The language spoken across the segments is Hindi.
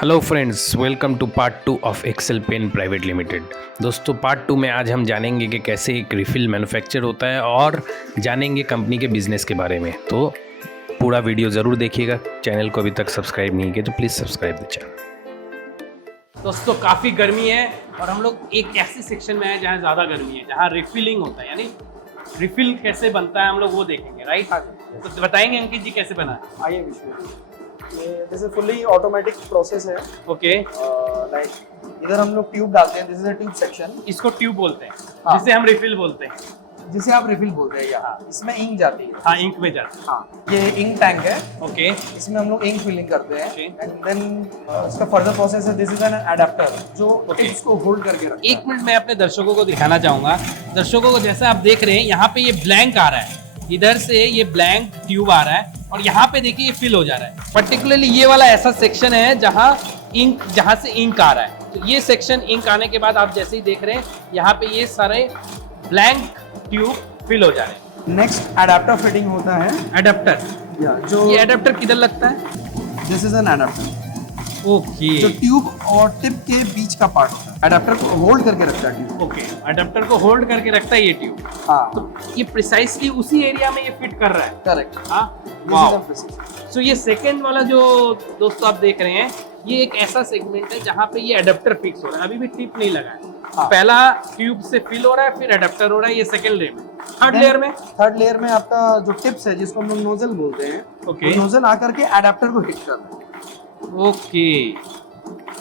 Hello friends, welcome to part 2 of Excel Pen Private Limited. दोस्तों, पार्ट 2 में आज हम जानेंगे कि कैसे एक रिफ़िल मैन्युफैक्चर होता है और जानेंगे कंपनी के बिज़नेस के बारे में। तो पूरा वीडियो ज़रूर देखिएगा। चैनल को अभी तक सब्सक्राइब नहीं किया तो प्लीज़ सब्सक्राइब द चैनल। दोस्तों, काफ़ी गर्मी है और हम लोग एक ऐसे सेक्शन में हैं जहाँ ज़्यादा गर्मी है, जहाँ रिफिलिंग होता है, यानी रिफिल कैसे बनता है हम लोग वो देखेंगे, राइट? तो बताएंगे अंकित जी कैसे बना है? आइए विश्व, ये जैसे फुली ऑटोमेटिक प्रोसेस है। ओके, लाइक इधर हम लोग ट्यूब डालते हैं, this is a tube section, इसको ट्यूब बोलते हैं, हाँ। जिसे हम रिफिल बोलते हैं। जिसे आप रिफिल बोलते हैं यहाँ। इसमें इंक जाती है। हाँ, इंक में जाता है। हाँ, ये इंक टैंक है। ओके, इसमें हम लोग इंक फिलिंग करते हैं Okay. एंड देन इसका फर्दर प्रोसेस है, दिस इज एन अडेप्टर जो Okay. इसको होल्ड करके रखता है। एक मिनट मैं अपने दर्शकों को दिखाना चाहूँगा। दर्शकों को जैसा आप देख रहे हैं, यहाँ पे ये ब्लैंक आ रहा है, इधर से ये ब्लैंक ट्यूब आ रहा है और यहाँ पे देखिए ये फिल हो जा रहा है। पर्टिकुलरली ये वाला ऐसा सेक्शन है जहाँ से इंक आ रहा है। तो ये सेक्शन इंक आने के बाद आप जैसे ही देख रहे हैं, यहाँ पे ये सारे ब्लैंक ट्यूब फिल हो जा रहे हैं। नेक्स्ट अडेप्टर फिटिंग होता है। एडेप्टर, जो ये एडेप्टर किधर लगता है? This is an adapter okay जो ट्यूब और टिप के बीच का पार्ट होता है। अडेप्टर को होल्ड करके रखता है ट्यूब। ओके, एडेप्टर को होल्ड करके रखता है ये ट्यूब। हाँ, तो ये प्रिसाइसली उसी एरिया में ये फिट कर रहा है। करेक्ट। हाँ, वाओ। सो ये सेकंड वाला जो दोस्तों आप देख रहे हैं, ये एक ऐसा सेगमेंट है जहाँ पे ये एडेप्टर फिक्स हो रहा है। अभी भी टिप नहीं लगा है। हाँ। पहला ट्यूब से फिल हो रहा है, फिर एडेप्टर हो रहा है। ये सेकंड लेयर में। थर्ड लेयर में आपका जो टिप्स है, जिसको हम लोग नोजल बोलते हैं, Okay. नोजल आकर के एडेप्टर को हिट कर रहा है। ओके,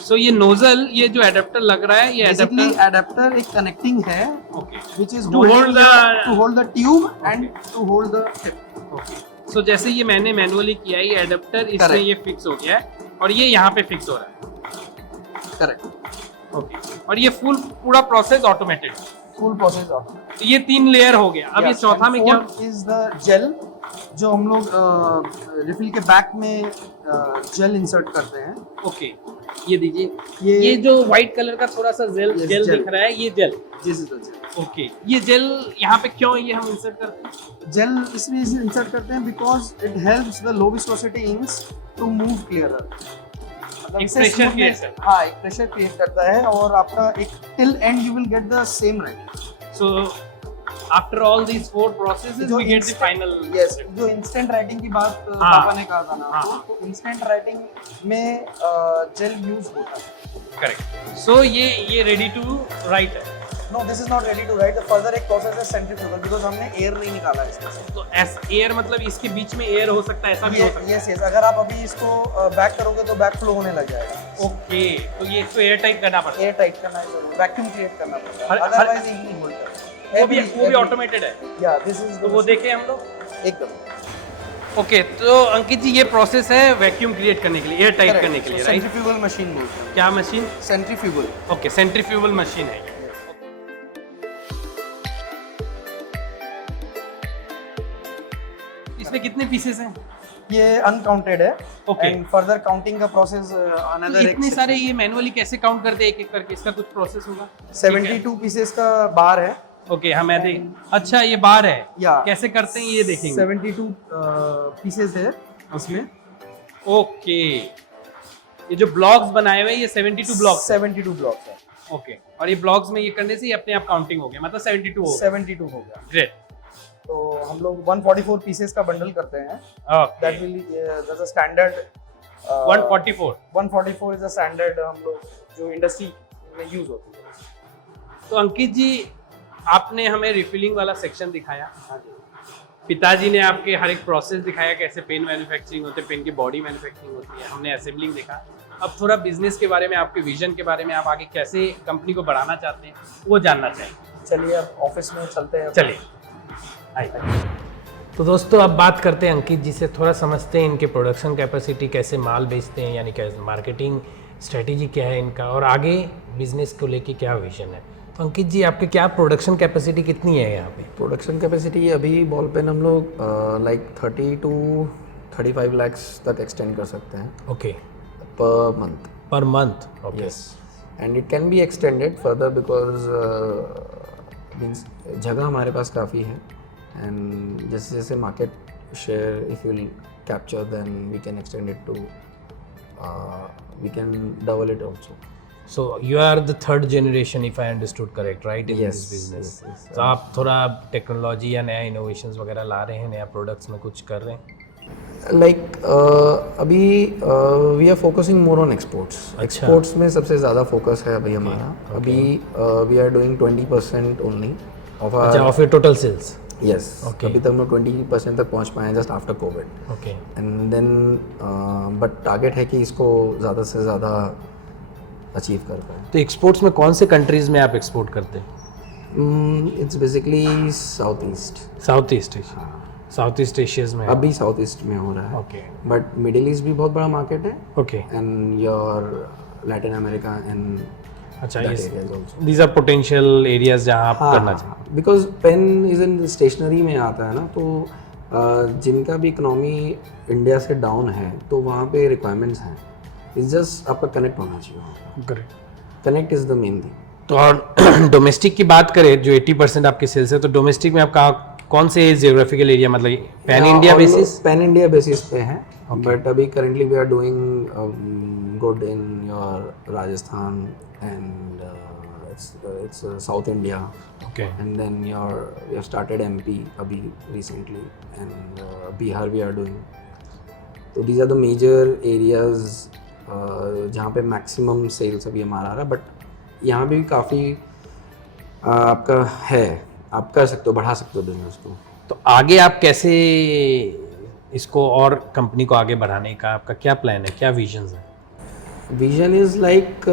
सो ये नोजल, ये जो एडेप्टर लग रहा है, ये बेसिकली एडेप्टर। एडेप्टर एक कनेक्टिंग है okay, which is To hold the- tube and to hold the tip. Okay. So जैसे ये मैंने मैनुअली किया है, ये एडेप्टर इसमें Correct. ये फिक्स हो गया है और ये यहाँ पे फिक्स हो रहा है। करेक्ट, ओके, और ये पूरा process automated. Full process of. तो ये 3 लेयर हो गया। अब ये चौथा में क्या? इज द जेल, जो हम लोग रिफिल के बैक में जेल इंसर्ट करते हैं। ओके, ये दीजिए। ये- ये जो व्हाइट कलर का थोड़ा सा जेल Yes, जेल gel. दिख रहा है, ये gel. This is the gel. Okay, ये जेल यहाँ पे क्यों ये हम इंसर्ट करते हैं? जेल इसमें इंसर्ट करते हैं because it helps the low viscosity inks to move clearer. एक pressure create करता है। हाँ, एक प्रेशर क्रिएट करता है और आपका एक till end you will get the same writing. So after all these 4 processes we get the final. Yes, जो इंस्टेंट राइटिंग की बात हाँ। पापा ने कहा था ना हाँ। आपको, तो इंस्टेंट राइटिंग में जेल यूज होता है। करेक्ट। सो ये रेडी टू राइट है। No, this is not ready to write. The further एक प्रोसेस है सेंट्रीफ्यूगल, बिकॉज़ हमने एयर नहीं निकाला इसमें से। तो एयर मतलब इसके बीच में एयर हो सकता है, ऐसा भी हो सकता यस यस, अगर आप अभी इसको बैक करोगे तो बैक फ्लो होने लग जाएगा। है। ओके, तो ये इसको एयर टाइट करना पड़ता है। एयर टाइट करना है, वैक्यूम क्रिएट करना पड़ता है, हर- अदरवाइज ये नहीं होल्ड करता। वो भी ऑटोमेटेड है। या दिस इज तो वो देखें हम लोग। एकदम ओके, तो अंकित जी ये प्रोसेस है वैक्यूम क्रिएट करने के लिए, एयर टाइट करने के लिए, राइट? सेंट्रीफ्यूगल मशीन बोलते हैं। क्या machine? Centrifugal. Okay, centrifugal machine है। इसमें कितने पीसेस हैं? ये अनकाउंटेड है। Okay. एंड फर्दर काउंटिंग का प्रोसेस अनदर इतने सारे ये मैनुअली कैसे काउंट करते हैं एक एक करके? इसका कुछ प्रोसेस होगा? 72 पीसेस का बार है। ओके, हाँ मैं देख। अच्छा, ये बार है। या कैसे करते हैं ये देखेंगे। 72 पीसेस है उसमें। ओके, ये जो ब्लॉक्स बनाए हुए हैं, ये 72 ब्लॉक्स। 72 ब्लॉक्स है। ओके, और ये ब्लॉक्स में ये करने से ये अपने आप काउंटिंग हो गया, मतलब 72 हो गया। 72 हो गया। ग्रेट। तो हम लोग 144 पीसेस का बंडल करते हैं। Okay, that will that's a standard 144। 144 is a standard हम लोग जो इंडस्ट्री में यूज होती है। तो अंकित जी, आपने हमें रिफिलिंग वाला सेक्शन दिखाया, हाँ जी। पिताजी ने आपके हर एक प्रोसेस दिखाया, कैसे पेन मैन्युफैक्चरिंग होते हैं, पेन की बॉडी मैन्युफैक्चरिंग होती है, हमने असेंबलिंग देखा। अब थोड़ा बिजनेस के बारे में, आपके विजन के बारे में, आप आगे कैसे कंपनी को बढ़ाना चाहते हैं वो जानना चाहिए। चलिए अब ऑफिस में चलते हैं। चलिए आइए। तो दोस्तों, अब बात करते हैं अंकित जी से, थोड़ा समझते हैं इनके प्रोडक्शन कैपेसिटी, कैसे माल बेचते हैं, यानी कैसे मार्केटिंग स्ट्रेटेजी क्या है इनका, और आगे बिजनेस को लेके क्या विजन है। तो अंकित जी, आपके क्या प्रोडक्शन कैपेसिटी कितनी है यहाँ पे? प्रोडक्शन कैपेसिटी अभी बॉल पेन हम लोग लाइक 30 to 35 lakhs तक एक्सटेंड कर सकते हैं okay, per month. Per month? Okay, yes, and it can be extended further because means जगह हमारे पास काफ़ी है एंड जैसे जैसे market share if will capture then we can extend it to we can double it also. So you are the third generation, if I understood correct, right, in Yes, this business. yes. तो आप थोड़ा टेक्नोलॉजी या नया इनोवेशंस वगैरह ला रहे हैं, नया प्रोडक्ट्स में कुछ कर रहे हैं? Like अभी we are focusing more on exports. Exports में सबसे ज़्यादा फोकस है अभी हमारा. अभी we are doing 20% only of our. अच्छा, of your total sales. Yes. Okay. अभी तक हम लोग 20% तक पहुंच पाए हैं just after COVID. Okay. And then but target है कि इसको ज़्यादा से ज़्यादा अचीव कर पाए. तो एक्सपोर्ट्स में कौन से कंट्रीज में आप एक्सपोर्ट करते हैं? It's basically south east. South east Asia. South east Asia's में अभी साउथ ईस्ट में हो रहा है. ओके. बट मिडिल ईस्ट भी बहुत बड़ा मार्केट है. Okay. And your Latin America and अच्छा, areas also. These are potential areas जहां आप करना चाहिए. Because pen is in stationery में आता है ना, तो जिनका भी इकोनॉमी इंडिया से डाउन है तो वहाँ पे रिक्वायरमेंट्स हैं. इट्स जस्ट आपका कनेक्ट होना चाहिए. Correct. Connect is the main thing. तो और डोमेस्टिक की बात करें, जो 80% आपके सेल्स है, तो डोमेस्टिक में आप कौन से जियोग्राफिकल एरिया, मतलब pan India basis? Pan India basis पे है. बट अभी currently we are doing good in your Rajasthan and it's South India. Okay. And then we have started MP abhi recently, and Bihar we are doing. So these are the major areas जहाँ पे maximum sales अभी हमारा आ रहा है. बट यहाँ भी काफ़ी आपका है, आप कर सकते हो, बढ़ा सकते हो बिजनेस को. तो आगे आप कैसे इसको और कंपनी को आगे बढ़ाने का आपका क्या प्लान है, क्या विजन्स है? Vision is like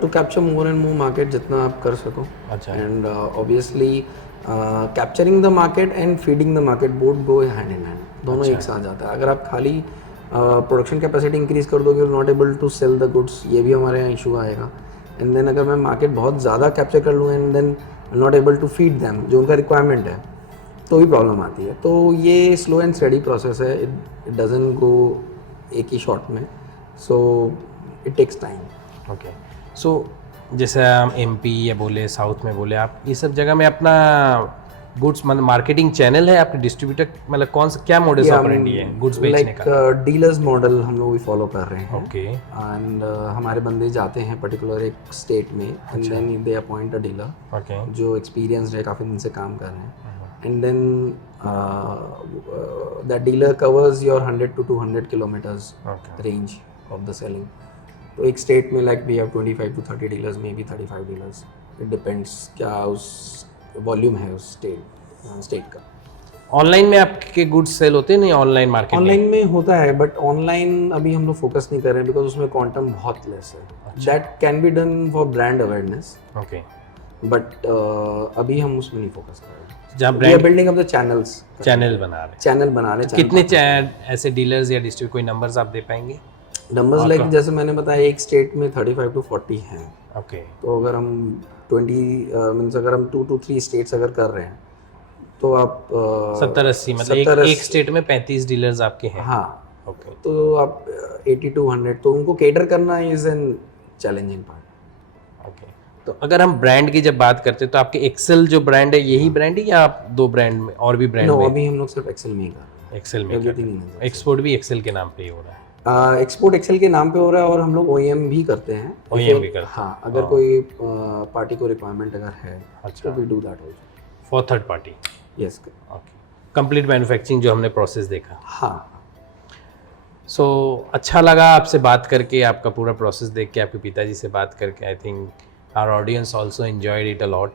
to capture more and more market जितना आप कर सको. अच्छा. And obviously capturing the market and feeding the market both go hand in hand. दोनों एक साथ जाता है. अगर आप खाली प्रोडक्शन कैपेसिटी इंक्रीज कर दोगे, not able to sell the goods, ये भी हमारे यहाँ इशू आएगा. एंड देन अगर मैं मार्केट बहुत ज़्यादा कैप्चर कर लूँ and then not able to feed them जो उनका रिक्वायरमेंट है, तो भी प्रॉब्लम आती है. तो ये स्लो एंड स्टडी प्रोसेस है. इट डजंट गो एक ही शॉट में. So it takes time. Okay. So जैसे हम MP या बोले साउथ में बोले, आप ये सब जगह में अपना गुड्स मतलब मार्केटिंग चैनल है आपके डिस्ट्रीब्यूटर, मतलब कौन सा क्या मॉडल ऑपरेंडी है गुड्स बेचने का? लाइक डीलर्स मॉडल हम लोग भी फॉलो कर रहे हैं. ओके. एंड हमारे बंदे जाते हैं पर्टिकुलर एक स्टेट में and then they appoint a dealer. Okay. जो एक्सपीरियंस्ड है, काफ़ी दिन से काम कर रहे हैं. And then that dealer covers your 100 to 200 kilometres range of the selling. तो एक स्टेट में like we have 25 to 30 dealers, may be 35 dealers. It depends क्या उस वॉल्यूम है उस स्टेट का. ऑनलाइन में आपके गुड्स सेल होते हैं? नहीं, ऑनलाइन मार्केट ऑनलाइन में होता है, बट ऑनलाइन अभी हम लोग फोकस नहीं कर रहे हैं बिकॉज उसमें क्वांटम बहुत लेस है. That can be done for brand awareness. Okay. But अभी हम उसमें नहीं फोकस कर रहे हैं. जहाँ we are building up the channels. Channel बना रहे चैनल बना रहे. कितने ऐसे डीलर्स या डिस्ट्रीब्यूटर, कोई नंबर्स आप दे पाएंगे? नंबर्स लाइक जैसे मैंने बताया, एक स्टेट में 35 to 40 हैं. ओके. तो अगर हम 20 मीन्स अगर हम 2 to 3 स्टेट्स अगर कर रहे हैं तो आप 70-80 मतलब एक स्टेट में 35 डीलर्स आपके हैं. हाँ. ओके. तो आप 80 to 100 तो उनको केटर करना is an challenging part. Okay. तो अगर हम ब्रांड की जब बात करते हैं तो आपके एक्सेल जो ब्रांड है यही ब्रांड है या आप दो ब्रांड में और भी ब्रांड में? अभी हम लोग सिर्फ एक्सेल में ही कर रहे हैं. एक्सेल में. एवरीथिंग एक्सपोर्ट भी एक्सेल के नाम पे ही हो रहा है? एक्सपोर्ट एक्सेल के नाम पे हो रहा है और हम लोग OEM भी करते हैं. OEM भी करते हैं. हाँ, अगर कोई पार्टी को रिक्वायरमेंट अगर है अच्छा, तो we do that also for third party. Yes. Okay. Complete manufacturing जो हमने प्रोसेस देखा. हाँ. सो अच्छा लगा आपसे बात करके, आपका पूरा प्रोसेस देख के, आपके पिताजी से बात करके. I think our audience also enjoyed it a lot.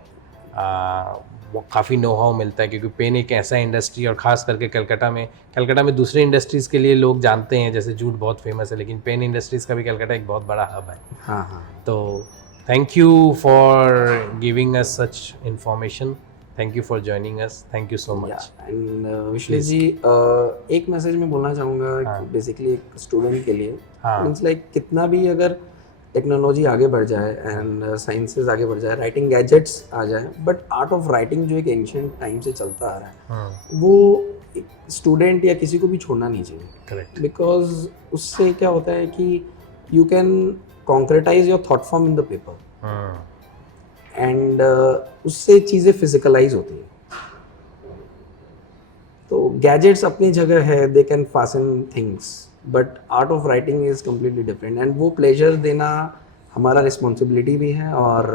काफ़ी नो हाउ मिलता है क्योंकि पेन एक ऐसा इंडस्ट्री, और ख़ास करके कलकत्ता में दूसरे इंडस्ट्रीज़ के लिए लोग जानते हैं, जैसे जूट बहुत फेमस है, लेकिन पेन इंडस्ट्रीज़ का भी कलकत्ता एक बहुत बड़ा हब है. हाँ. तो thank you for giving us such information. Thank you for joining us. Thank you so much. And Vishlesh ji, एक मैसेज मैं बोलना चाहूँगा बेसिकली एक स्टूडेंट के लिए. मीन्स लाइक कितना भी अगर टेक्नोलॉजी आगे बढ़ जाए एंड साइंसेस आगे बढ़ जाए, राइटिंग गैजेट्स आ जाए, बट आर्ट ऑफ राइटिंग जो एक एंशिएंट टाइम से चलता आ रहा है वो स्टूडेंट या किसी को भी छोड़ना नहीं चाहिए. करेक्ट. बिकॉज उससे क्या होता है कि you can concretize your thought form in the paper and उससे चीज़ें फिजिकलाइज होती है. तो गैजेट्स अपनी जगह है, they can fasten things, but art of writing is completely different, and वो प्लेजर देना हमारा रिस्पॉन्सिबिलिटी भी है और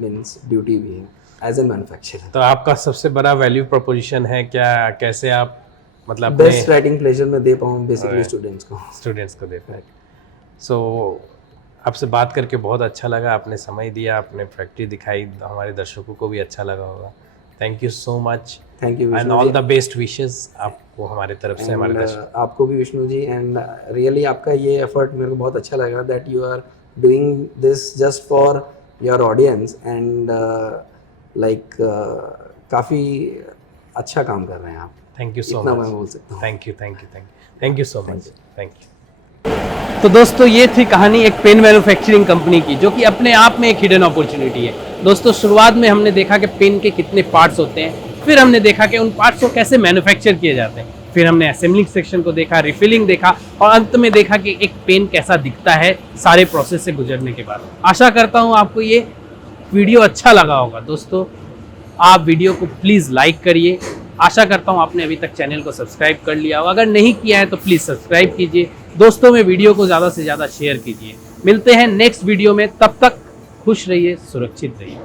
मीन्स ड्यूटी भी है एज ए मैन्युफैक्चरर। तो आपका सबसे बड़ा वैल्यू प्रोपोजिशन है क्या, कैसे आप मतलब बेस्ट राइटिंग प्लेजर में दे पाऊँ बेसिकली स्टूडेंट्स को दे पाए। सो आपसे बात करके बहुत अच्छा लगा, आपने समय दिया, आपने फैक्ट्री दिखाई, हमारे दर्शकों को भी अच्छा लगा होगा। Thank you so much, thank you and all the best wishes आपको हमारे तरफ से, हमारे दर्शक। आपको भी विष्णु जी, एंड रियली आपका ये एफर्ट मेरे को बहुत अच्छा लगा that you are doing this just for your audience, and like काफ़ी अच्छा काम कर रहे हैं आप। थैंक यू सो इतना मच, मैं बोल सकता हूँ। Thank you so much, thank you. तो दोस्तों ये थी कहानी एक पेन मैन्युफैक्चरिंग कंपनी की, जो कि अपने आप में एक हिडन अपॉर्चुनिटी है। दोस्तों शुरुआत में हमने देखा कि पेन के कितने पार्ट्स होते हैं, फिर हमने देखा कि उन पार्ट्स को कैसे मैन्युफैक्चर किए जाते हैं, फिर हमने असेंबलिंग सेक्शन को देखा, रिफिलिंग देखा, और अंत में देखा कि एक पेन कैसा दिखता है सारे प्रोसेस से गुजरने के बाद। आशा करता हूँ आपको ये वीडियो अच्छा लगा होगा। दोस्तों आप वीडियो को प्लीज़ लाइक करिए। आशा करता हूँ आपने अभी तक चैनल को सब्सक्राइब कर लिया हो, अगर नहीं किया है तो प्लीज़ सब्सक्राइब कीजिए, दोस्तों में वीडियो को ज़्यादा से ज़्यादा शेयर कीजिए। मिलते हैं नेक्स्ट वीडियो में, तब तक खुश रहिए, सुरक्षित रहिए।